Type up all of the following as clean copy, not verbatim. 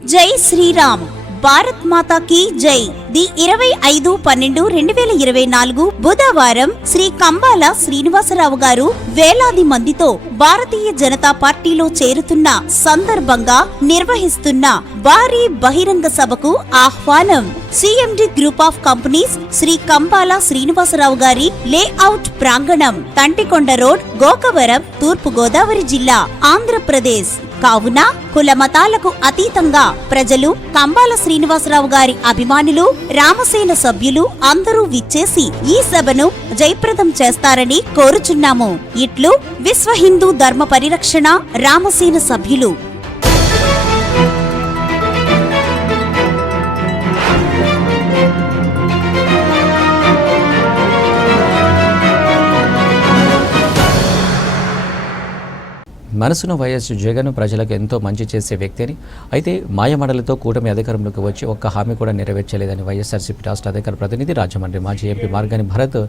జై శ్రీరామ్, భారత్ మాతా కీ జై. ది 25/12/2024 బుధవారం శ్రీ కంబాల శ్రీనివాసరావు గారు వేలాది మందితో భారతీయ జనతా పార్టీలో చేరుతున్న సందర్భంగా నిర్వహిస్తున్న భారీ బహిరంగ సభకు ఆహ్వానం. CMD group of companies Shri Kambala Srinivasarao గారి లేఅవుట్ ప్రాంగణం, తంటికొండ రోడ్, గోకవరం, తూర్పు గోదావరి జిల్లా, ఆంధ్రప్రదేశ్. కావున కుల మతాలకు అతీతంగా ప్రజలు, కంబాల శ్రీనివాసరావు గారి అభిమానులు, రామసేన సభ్యులు అందరూ విచ్చేసి ఈ సభను జయప్రదం చేస్తారని కోరుచున్నాము. ఇట్లు విశ్వ హిందూ ధర్మ పరిరక్షణ రామసేన సభ్యులు. మనసును వైఎస్ జగన్ ప్రజలకు ఎంతో మంచి చేసే వ్యక్తి అని, అయితే మాయమడలతో కూటమి అధికారంలోకి వచ్చి ఒక్క హామీ కూడా నెరవేర్చలేదని వైఎస్ఆర్సీపీ రాష్ట్ర అధికార ప్రతినిధి రాజమండ్రి మాజీ ఎంపీ మార్గాని భరత్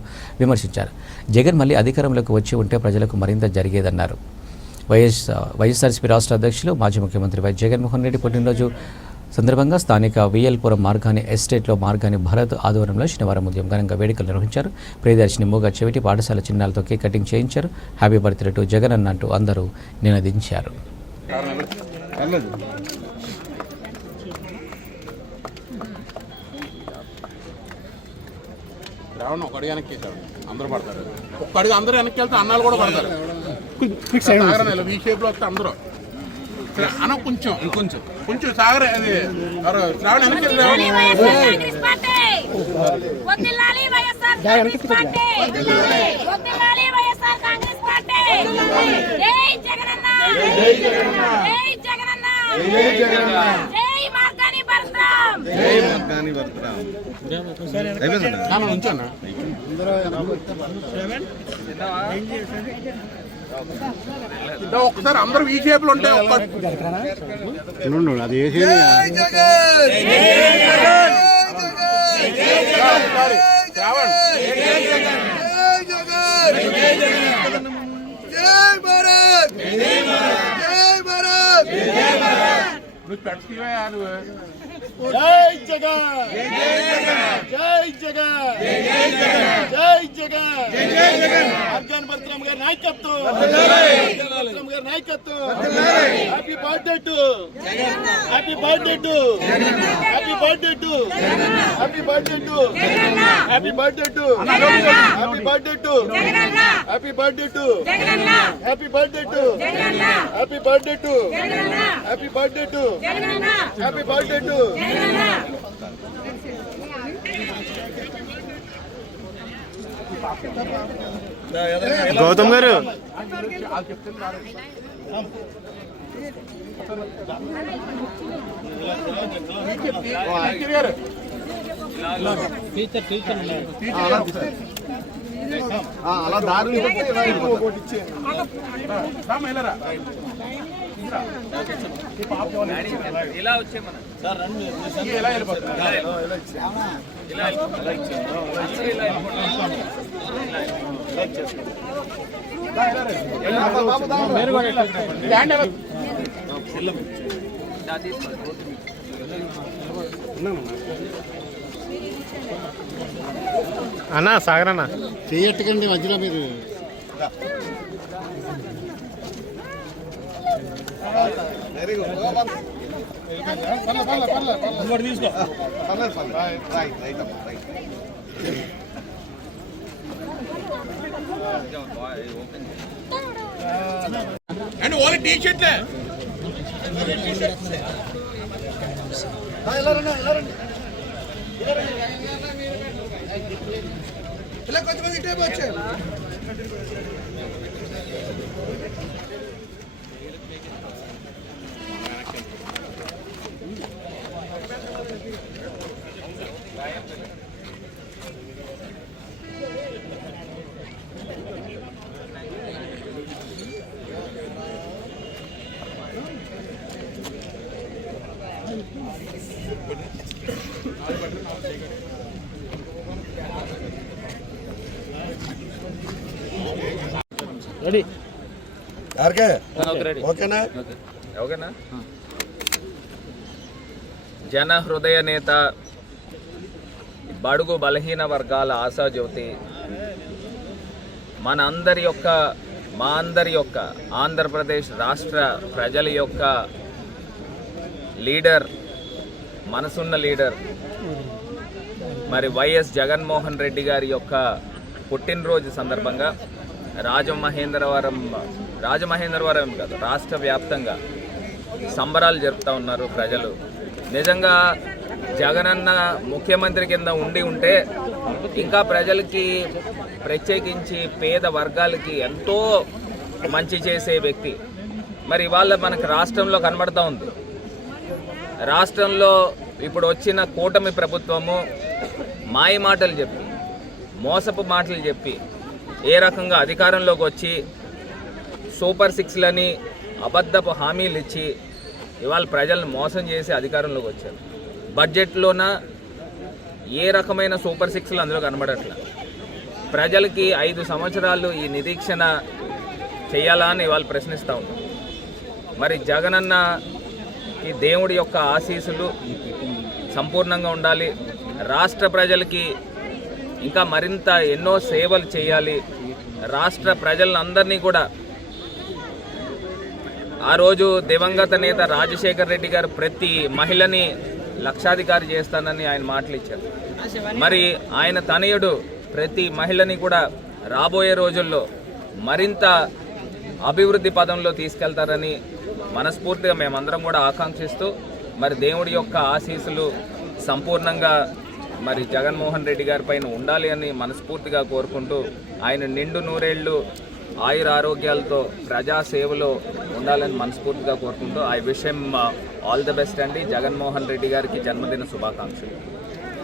విమర్శించారు. జగన్ మళ్ళీ అధికారంలోకి వచ్చి ఉంటే ప్రజలకు మరింత జరిగేదన్నారు. వైఎస్ఆర్సీపీ రాష్ట్ర అధ్యక్షులు మాజీ ముఖ్యమంత్రి వైఎస్ జగన్మోహన్ రెడ్డి పుట్టినరోజు సందర్భంగా స్థానిక విఎల్పురం మార్గాని ఎస్టేట్లో మార్గాని భరత్ ఆధ్వర్యంలో శనివారం ఉదయం ఘనంగా వేడుకలు నిర్వహించారు. ప్రియదర్శిని మూగ చెవిటి పాఠశాల చిన్నాలతో కేక్ కటింగ్ చేయించారు. హ్యాపీ బర్త్డే టు జగన్ అన్నట్టు అందరూ నినదించారు. అన్న కొంచెం కొంచెం సాగర్ అది శ్రావణ ఉంచన్నా ఒకసారి అందరూ ఈ షేప్ లో ఉంటాయి. అది జై జగన్, జై జగన్, జై జగన్, జై జగన్. మార్గాని భరతరామ్ గారి నాయకత్వం, భరతరామ్ గారి నాయకత్వం. Happy birthday to, happy birthday to, happy birthday to, happy birthday to, happy birthday to, happy birthday to, happy birthday to, happy birthday to, happy birthday to, happy birthday to, happy birthday to. Gautam garu అలా దారి ఇలా వచ్చే మన ఇలా అన్నా సాగర్ అన్న చేయట్టుకండి మధ్యలో మీరు అండ్ ఓన్లీ టీ షర్ట్ ఇలా కొంతమంది ఇటే వచ్చారు. రెడీ ಯಾರಿಗೆ ಓಕೆನಾ ಓಕೆನಾ జన హృదయ నేత, బడుగు బలహీన వర్గాల ఆశాజ్యోతి, మా అందరి యొక్క ఆంధ్రప్రదేశ్ రాష్ట్ర ప్రజల యొక్క లీడర్, మనసున్న లీడర్ మరి వైఎస్ జగన్మోహన్ రెడ్డి గారి యొక్క పుట్టినరోజు సందర్భంగా రాజమహేంద్రవరం కాదు, రాష్ట్ర వ్యాప్తంగా సంబరాలు జరుపుతూ ఉన్నారు ప్రజలు. నిజంగా జగనన్న ముఖ్యమంత్రి కింద ఉంటే ఇంకా ప్రజలకి, ప్రత్యేకించి పేద వర్గాలకి ఎంతో మంచి చేసే వ్యక్తి. మరి ఇవాళ మనకు రాష్ట్రంలో కనబడుతూ ఉంది. రాష్ట్రంలో ఇప్పుడు వచ్చిన కూటమి ప్రభుత్వము మాయ మాటలు చెప్పి, మోసపు మాటలు చెప్పి ఏ రకంగా అధికారంలోకి వచ్చి సూపర్ సిక్స్లని అబద్ధపు హామీలు ఇచ్చి ఇవాళ ప్రజలను మోసం చేసి అధికారంలోకి వచ్చారు. బడ్జెట్లోన ఏ రకమైన సూపర్ సిక్స్లు అందులో కనబడట్ల. ప్రజలకి 5 సంవత్సరాలు ఈ నిరీక్షణ చేయాలా అని ఇవాళ ప్రశ్నిస్తూ ఉన్నాం. మరి జగనన్నకి దేవుడి యొక్క ఆశీస్సులు సంపూర్ణంగా ఉండాలి. రాష్ట్ర ప్రజలకి ఇంకా మరింత ఎన్నో సేవలు చేయాలి. రాష్ట్ర ప్రజలందరినీ కూడా, ఆ రోజు దివంగత నేత రాజశేఖర్ రెడ్డి గారు ప్రతి మహిళని లక్షాధికారి చేస్తానని ఆయన మాటలు ఇచ్చారు. మరి ఆయన తనయుడు ప్రతి మహిళని కూడా రాబోయే రోజుల్లో మరింత అభివృద్ధి పదంలో తీసుకెళ్తారని మనస్ఫూర్తిగా మేమందరం కూడా ఆకాంక్షిస్తూ, మరి దేవుడి యొక్క ఆశీస్సులు సంపూర్ణంగా మరి జగన్మోహన్ రెడ్డి గారి పైన ఉండాలి అని మనస్ఫూర్తిగా కోరుకుంటూ, ఆయన నిండు నూరేళ్లు ఆయుర ఆరోగ్యాలతో ప్రజాసేవలో ఉండాలని మనస్ఫూర్తిగా కోరుకుంటూ, I wish him all the best అండి. జగన్మోహన్ రెడ్డి గారికి జన్మదిన శుభాకాంక్షలు.